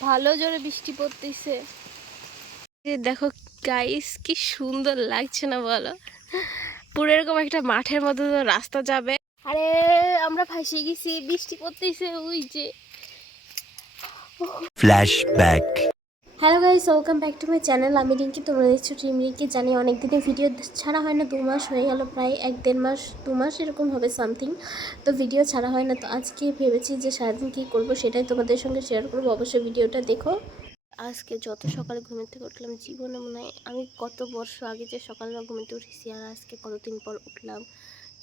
ভালো জোরে বৃষ্টি পড়তেছে। দেখো গাইস কি সুন্দর লাগছে না বলো? পুরো এরকম একটা মাঠের মধ্যে তো রাস্তা যাবে। আরে, আমরা ফাঁসিয়ে গেছি, বৃষ্টি পড়তেছে, ওই যে। Flashback. Hello guys welcome back to my channel আমি রিঙ্কি, তোমরা দেখছ টিম রিঙ্কি জানি অনেক দিনে ভিডিও ছাড়া হয় না, দু মাস হয়ে গেল, প্রায় এক দেড় মাস, দু মাস এরকম হবে সামথিং তো ভিডিও ছাড়া হয় না, তো আজকে ভেবেছি যে সারাদিন কী করব সেটাই তোমাদের সঙ্গে শেয়ার করব। অবশ্যই ভিডিওটা দেখো। আজকে যত সকালে ঘুমের থেকে উঠলাম, জীবনে মনে হয় আমি কত বর্ষ আগে যে সকালবেলা ঘুমেতে উঠেছি, আর আজকে কতদিন পর উঠলাম,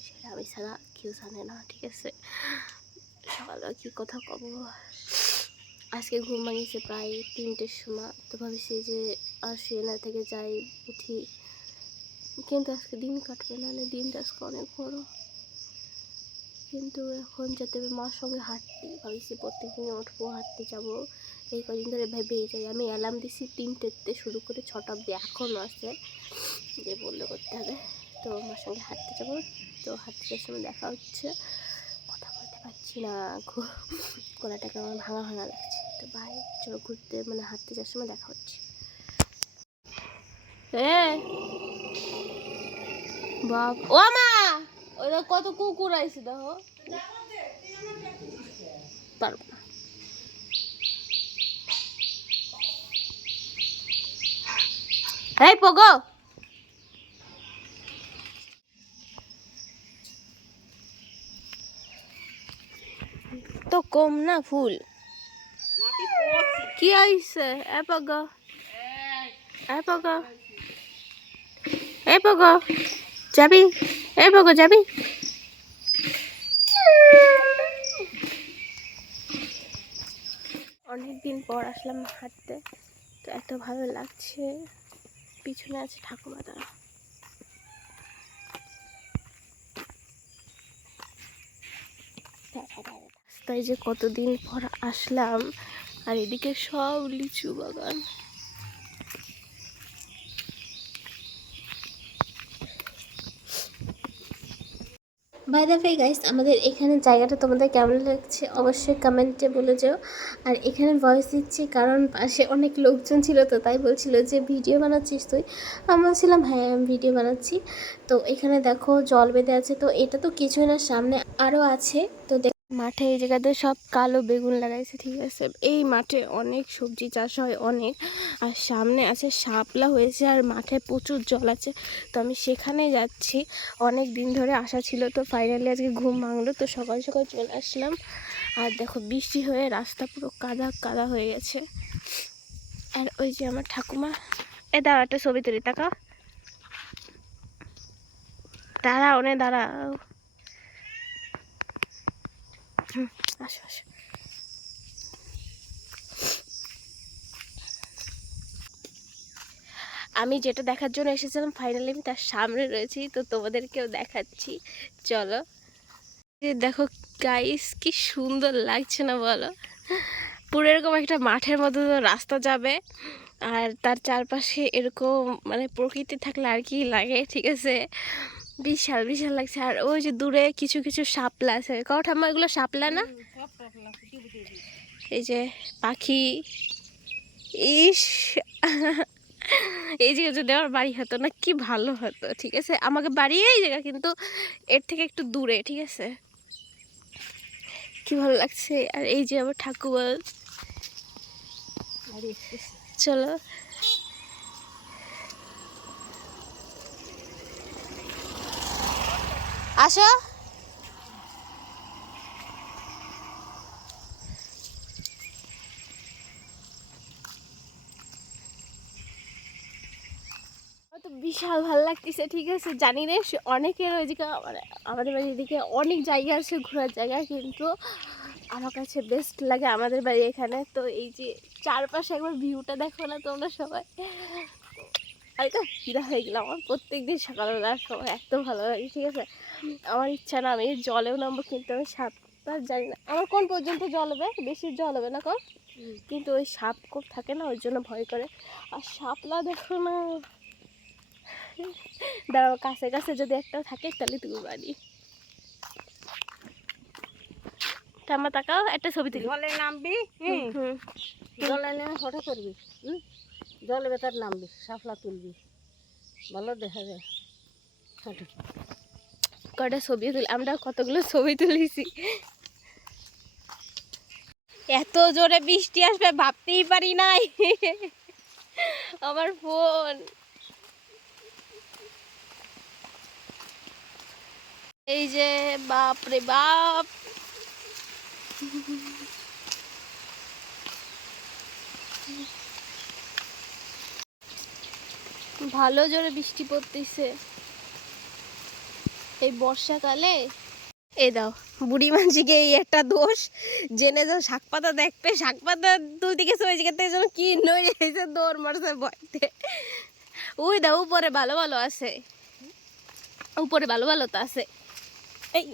সেটা আমি ছাড়া কেউ জানে না, ঠিক আছে? সকালবেলা কী কথা কব? আজকে ঘুম ভাঙিয়েছে প্রায় তিনটের সময়। তো ভাবছি যে আর না থেকে যাই, উঠি। কিন্তু আজকে দিন কাটবে না মানে দিনটা আজকে অনেক বড়। কিন্তু এখন যাতে মার সঙ্গে হাঁটতে, ভাবছি প্রত্যেকদিন উঠবো, হাঁটতে যাব। এই কদিন ধরে ভেবেই যাই, আমি অ্যালার্ম দিছি তিনটেতে শুরু করে ছটা অব্দি এখনও আছে। যে বললে করতে হবে। তো মার সঙ্গে হাঁটতে যাব, তো হাঁটতে সময় দেখা হচ্ছে। পারছি না গলাটাকে আমার ভাঙা ভাঙা লাগছে। তো বাই চলো ঘুরতে মানে হাঁটতে যাওয়ার সময় দেখা হচ্ছে। বাপ, ও মা! ওরা কত কুকুর আইছে দেখো। পারব না। এই, পগো! তো কম না ফুল? কি আইছে? এ পগো। এ পগো। এ পগো। যাবি? এ পগো, যাবি? অনেকদিন পর আসলাম হাঁটতে, তো এত ভালো লাগছে। পিছনে আছে ঠাকুমা তারা রাস্তায় যে কতদিন পর আসলাম, আর এদিকে সব লিচু বাগান। বাই দ্য গাইস আমাদের এখানে জায়গাটা তোমাদের কেমন লাগছে অবশ্যই কমেন্টে বলে যাও। আর এখানে ভয়েস দিচ্ছি কারণ পাশে অনেক লোকজন ছিল তো তাই বলছিল যে, ভিডিও বানাচ্ছিস তুই? আমি বলছিলাম হ্যাঁ আমি ভিডিও বানাচ্ছি। তো এখানে দেখো জল বেঁধে আছে। তো এটা তো কিছুই না, সামনে আরও আছে। তো মাঠে এই জায়গাতে সব কালো বেগুন লাগাইছে ঠিক আছে। এই মাঠে অনেক সবজি চাষ হয় অনেক। আর সামনে আছে শাপলা হয়েছে আর মাঠে প্রচুর জল আছে। তো আমি সেখানে যাচ্ছি। অনেক দিন ধরে আসা ছিল তো ফাইনালি আজকে ঘুম ভাঙলো তো সকাল সকাল চলে আসলাম। আর দেখো বৃষ্টি হয়ে রাস্তা পুরো কাদা কাদা হয়ে গেছে। আর ওই যে আমার ঠাকুমা এ দাঁড়া একটা ছবি তুলি তাকা দাঁড়া ওনে দাঁড়া হুম, আসো আসো। আমি যেটা দেখার জন্য এসেছিলাম ফাইনালি আমি তার সামনে রয়েছি, তো তোমাদেরকেও দেখাচ্ছি। চলো। দেখো গাইস কি সুন্দর লাগছে না বলো? পুরো এরকম একটা মাঠের মধ্যে তো রাস্তা যাবে, আর তার চারপাশে এরকম মানে প্রকৃতি থাকলে আর কি লাগে, ঠিক আছে? বিশাল বিশাল লাগছে। আর ওই যে দূরে কিছু কিছু শাপলা আছে। কাউ ঠাম্মা এগুলো শাপলা না? এই যে পাখি। ইস। এই জায়গা যদি আমার বাড়ি হতো না কি ভালো হতো ঠিক আছে? আমাকে বাড়ি এই জায়গা কিন্তু এর থেকে একটু দূরে ঠিক আছে? কি ভালো লাগছে। আর এই যে আমার ঠাকুর চলো। আসো। বিশাল ভালো লাগতেছে, ঠিক আছে? জানি না অনেকের ওইদিকে মানে আমাদের বাড়ির এদিকে অনেক জায়গা আছে, ঘোরার জায়গা, কিন্তু আমার কাছে বেস্ট লাগে আমাদের বাড়ি এখানে। তো এই যে চারপাশে একবার ভিউটা দেখো না তোমরা সবাই। আমি তো ফিরা হয়ে গেলাম আমার প্রত্যেক দিন সকালবেলার সময় এত ভালো লাগে ঠিক আছে? আমার ইচ্ছা না আমি জলেও নামবো কিন্তু আমি সাঁতার জানি না। আমার কোন পর্যন্ত জল হবে? বেশি জল হবে না কম। কিন্তু ওই সাপ কোপ থাকে না ওই জন্য ভয় করে। আর সাপলা দেখো না। দাঁড়াও কাছে কাছে যদি একটা থাকে তাহলে তুমি বাড়ি। ঠাম্মা তাকাও একটা ছবি তুলি। জলে নামবি? হুম হুম। জলে নেমে ফটো করবি। হুম। জলে ভেতর নামবি সাফলা তুলবি। ভালো দেখা যায়। কটা ছবি তুলি আমরা কতগুলো ছবি তুলেছি? এত জোরে বৃষ্টি আসবে, ভাবতেই পারি নাই। আমার ফোন। এই যে, বাপ রে বাপ। ভালো জোরে বৃষ্টি পড়তেছে। এই বর্ষাকালে? এই দাও, বুড়ি মানসিকে এই একটা দোষ। জেনে যাও, শাক পাতা দেখবে শাক পাতা তুলতে গেছে ওই জায়গাতে যেন কি এসে দৌড় মারছে বয়তে ওই দাও, উপরে ভালো ভালো আছে। উপরে ভালো ভালো তো আছে। এই।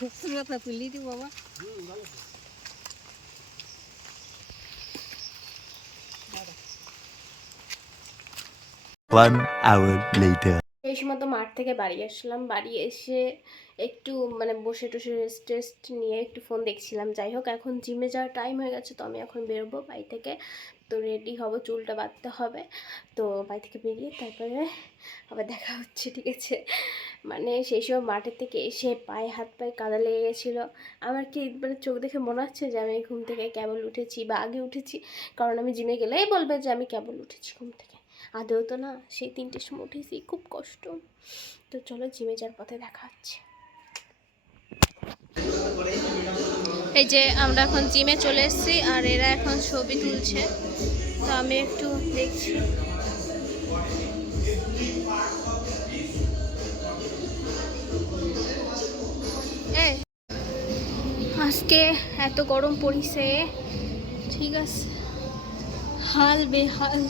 পাতা তুলি দি বাবা One hour later. এই সময় তো মাঠ থেকে বাড়ি আসলাম। বাড়ি এসে একটু মানে বসে টসে রেস্ট টেস্ট নিয়ে একটু ফোন দেখছিলাম। যাই হোক, এখন জিমে যাওয়ার টাইম হয়ে গেছে, তো আমি এখন বেরোবো। বাড়ি থেকে তো রেডি হব, চুলটা বাঁধতে হবে। তো বাড়ি থেকে বেরিয়ে তারপরে আবার দেখা হচ্ছে, ঠিক আছে? মানে সেই সময় মাঠের থেকে এসে পায়ে হাত পায়ে কাদা লেগে গেছিল। আমার কি মানে চোখ দেখে মনে হচ্ছে যে আমি ঘুম থেকে কেবল উঠেছি বা আগে উঠেছি? কারণ আমি জিমে গেলেই বলবে যে আমি কেবল উঠেছি ঘুম থেকে। আদৌ তো না সেই তিনটের সময় উঠেছি, খুব কষ্ট। তো চলো জিমে যাওয়ার পথে দেখা হচ্ছে। এই যে আমরা এখন জিমে চলে এসেছি আর এরা এখন ছবি তুলছে। তো আমি একটু দেখছি। আজকে এত গরম পড়িছে। ঠিক আছে। হাল বেহাল।